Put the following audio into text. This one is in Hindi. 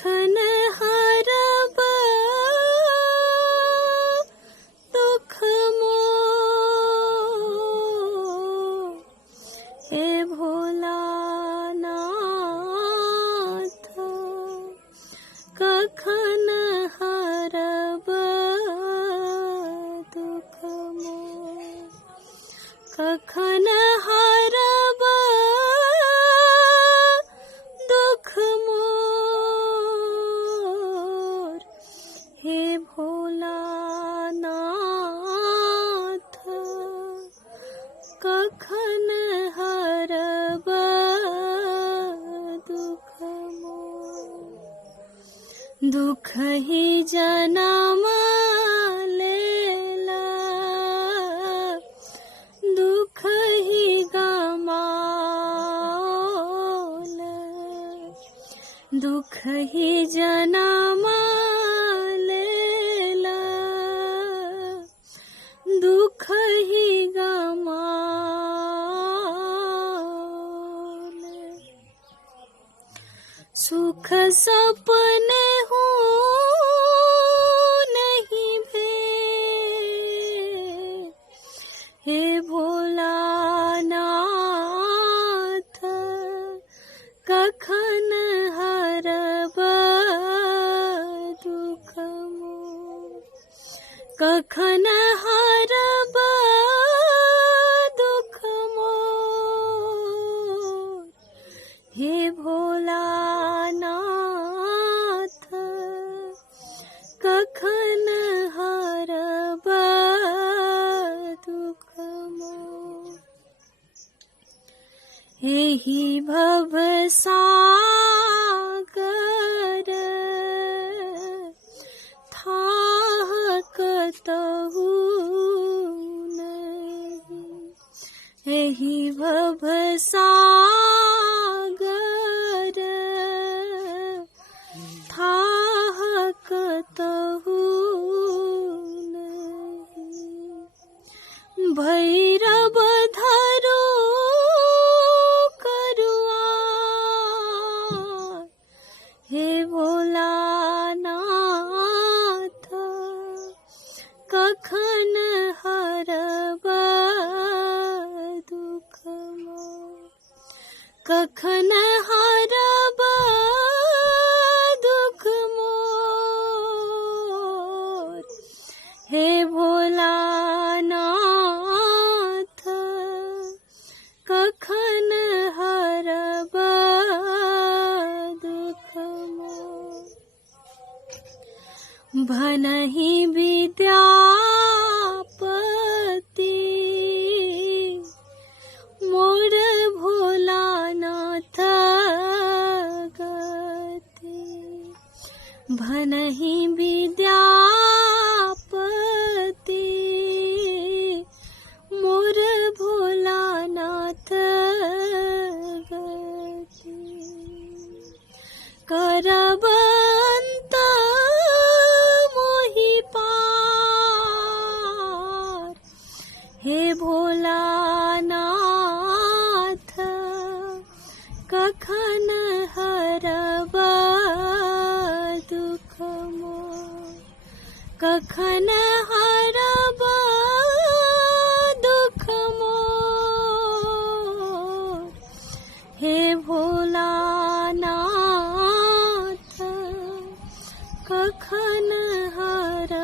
कखन हरब दुख मोर, हे भोलानाथ। कखन हरब दुख मोर, कखन हरब दुख मोर, हे भोलानाथ। कखन हरब दुख मोर। दुख ही जन्म लेला, दुख ही गमाला, दुख ही जन्म लेला, दुख ही गमाला। सुख सपने हो नहीं भेल, हे भोलानाथ। कखन हरब दुख मोर, कखन हरब दुख मोर, हे भोलानाथ। कखन हरब दुख मोर। एहि भवसागर थाह कतहु नहीं, एहि भवसागर थाह कतहु नहीं। भैरव धरू करुआ, हे भोलानाथ। कखन हरब दुख मोर, कखन हरब दुख मोर, हे भोलानाथ। कखन हरब दुख मोर। भनहि विद्यापति मोर भोलानाथ गति, भनहि विद्यापति मोर भोलानाथ गति। करब अंत मोहि पार, हे भोलानाथ। कखन हरब दुख मोर, कखन हरब दुख मोर, हे भोलानाथ। कखन हरब